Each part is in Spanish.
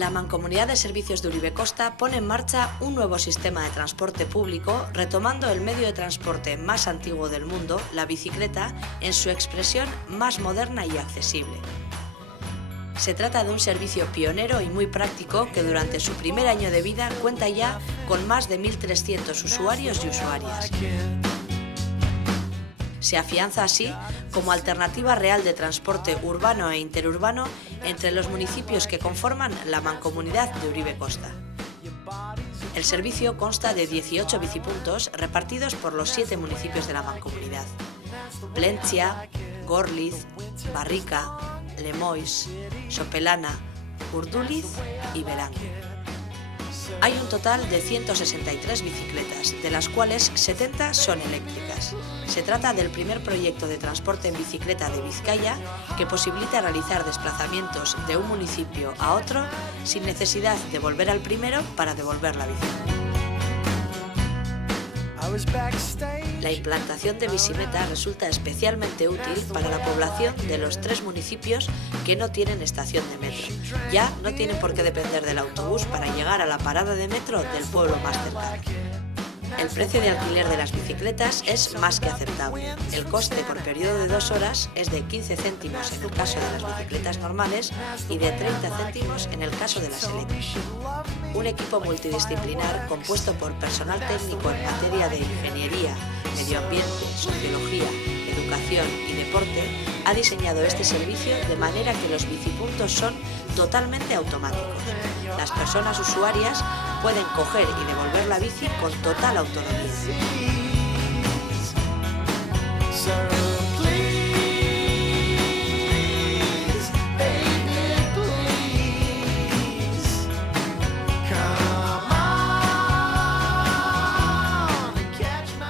La Mancomunidad de Servicios de Uribe Costa pone en marcha un nuevo sistema de transporte público, retomando el medio de transporte más antiguo del mundo, la bicicleta, en su expresión más moderna y accesible. Se trata de un servicio pionero y muy práctico que durante su primer año de vida cuenta ya con más de 1.300 usuarios y usuarias. Se afianza así como alternativa real de transporte urbano e interurbano entre los municipios que conforman la Mancomunidad de Uribe Costa. El servicio consta de 18 bicipuntos repartidos por los 7 municipios de la Mancomunidad: Plentzia, Gorliz, Barrica, Lemoiz, Sopelana, Urduliz y Berango. Hay un total de 163 bicicletas, de las cuales 70 son eléctricas. Se trata del primer proyecto de transporte en bicicleta de Vizcaya que posibilita realizar desplazamientos de un municipio a otro sin necesidad de volver al primero para devolver la bici. La implantación de Bicimeta resulta especialmente útil para la población de los 3 municipios que no tienen estación de metro. Ya no tienen por qué depender del autobús para llegar a la parada de metro del pueblo más cercano. El precio de alquiler de las bicicletas es más que aceptable. El coste por periodo de 2 horas es de 15 céntimos en el caso de las bicicletas normales y de 30 céntimos en el caso de las eléctricas. Un equipo multidisciplinar compuesto por personal técnico en materia de ingeniería, medio ambiente, sociología, educación y deporte ha diseñado este servicio de manera que los bicipuntos son totalmente automáticos. Las personas usuarias pueden coger y devolver la bici con total autonomía.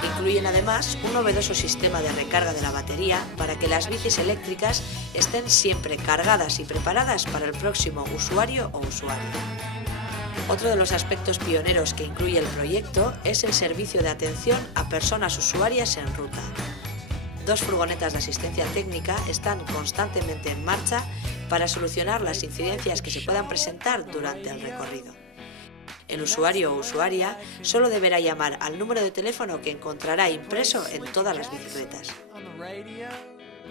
Incluyen además un novedoso sistema de recarga de la batería para que las bicis eléctricas estén siempre cargadas y preparadas para el próximo usuario o usuaria. Otro de los aspectos pioneros que incluye el proyecto es el servicio de atención a personas usuarias en ruta. 2 furgonetas de asistencia técnica están constantemente en marcha para solucionar las incidencias que se puedan presentar durante el recorrido. El usuario o usuaria solo deberá llamar al número de teléfono que encontrará impreso en todas las bicicletas.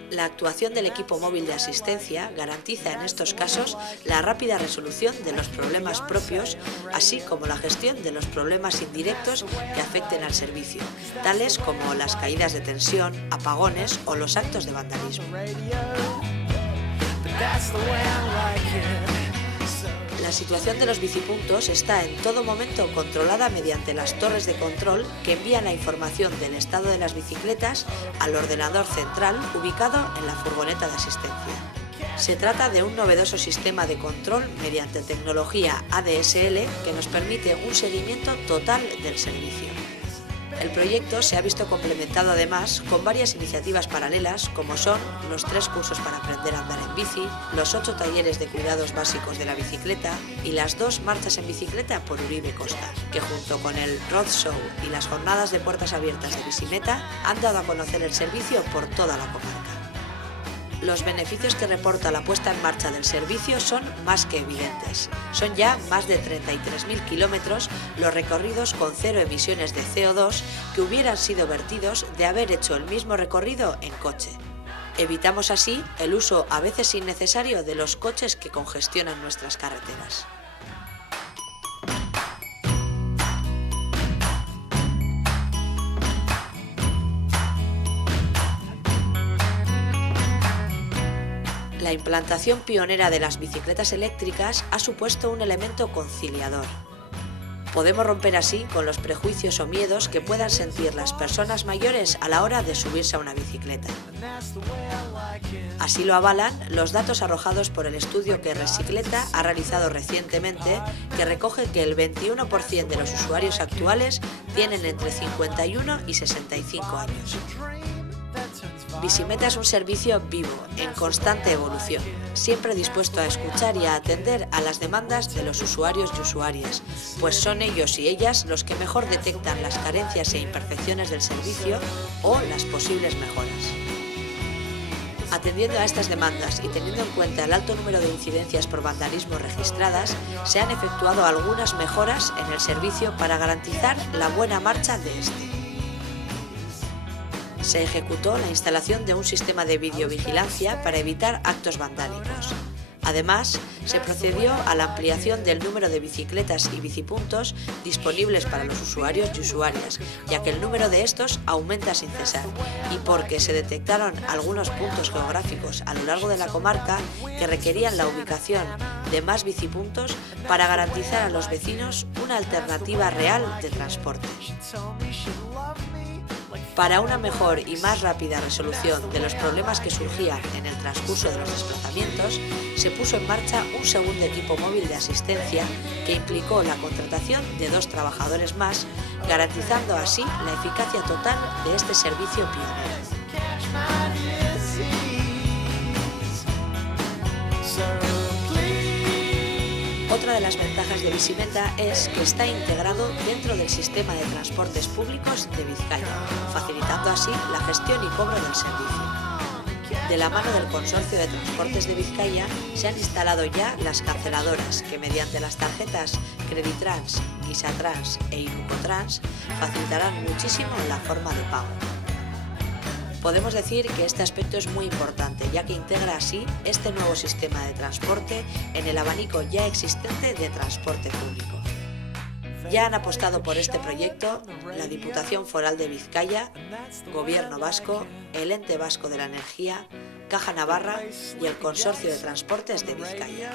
La actuación del equipo móvil de asistencia garantiza en estos casos la rápida resolución de los problemas propios, así como la gestión de los problemas indirectos que afecten al servicio, tales como las caídas de tensión, apagones o los actos de vandalismo. La situación de los bicipuntos está en todo momento controlada mediante las torres de control que envían la información del estado de las bicicletas al ordenador central ubicado en la furgoneta de asistencia. Se trata de un novedoso sistema de control mediante tecnología ADSL que nos permite un seguimiento total del servicio. El proyecto se ha visto complementado además con varias iniciativas paralelas como son los 3 cursos para aprender a andar en bici, los 8 talleres de cuidados básicos de la bicicleta y las 2 marchas en bicicleta por Uribe Costa, que junto con el Road Show y las jornadas de puertas abiertas de Bicimeta han dado a conocer el servicio por toda la comarca. Los beneficios que reporta la puesta en marcha del servicio son más que evidentes. Son ya más de 33.000 kilómetros los recorridos con 0 emisiones de CO2 que hubieran sido vertidos de haber hecho el mismo recorrido en coche. Evitamos así el uso a veces innecesario de los coches que congestionan nuestras carreteras. La implantación pionera de las bicicletas eléctricas ha supuesto un elemento conciliador. Podemos romper así con los prejuicios o miedos que puedan sentir las personas mayores a la hora de subirse a una bicicleta. Así lo avalan los datos arrojados por el estudio que Recicleta ha realizado recientemente, que recoge que el 21% de los usuarios actuales tienen entre 51 y 65 años. Bicimeta es un servicio vivo, en constante evolución, siempre dispuesto a escuchar y a atender a las demandas de los usuarios y usuarias, pues son ellos y ellas los que mejor detectan las carencias e imperfecciones del servicio o las posibles mejoras. Atendiendo a estas demandas y teniendo en cuenta el alto número de incidencias por vandalismo registradas, se han efectuado algunas mejoras en el servicio para garantizar la buena marcha de este. Se ejecutó la instalación de un sistema de videovigilancia para evitar actos vandálicos. Además, se procedió a la ampliación del número de bicicletas y bicipuntos disponibles para los usuarios y usuarias, ya que el número de estos aumenta sin cesar, y porque se detectaron algunos puntos geográficos a lo largo de la comarca que requerían la ubicación de más bicipuntos para garantizar a los vecinos una alternativa real de transporte. Para una mejor y más rápida resolución de los problemas que surgían en el transcurso de los desplazamientos, se puso en marcha un segundo equipo móvil de asistencia que implicó la contratación de 2 trabajadores más, garantizando así la eficacia total de este servicio pionero. Otra de las ventajas de Bicimeta es que está integrado dentro del sistema de transportes públicos de Vizcaya, facilitando así la gestión y cobro del servicio. De la mano del Consorcio de Transportes de Vizcaya se han instalado ya las canceladoras que mediante las tarjetas Creditrans, Gisatrans e Ibucotrans facilitarán muchísimo la forma de pago. Podemos decir que este aspecto es muy importante, ya que integra así este nuevo sistema de transporte en el abanico ya existente de transporte público. Ya han apostado por este proyecto la Diputación Foral de Vizcaya, Gobierno Vasco, el Ente Vasco de la Energía, Caja Navarra y el Consorcio de Transportes de Vizcaya.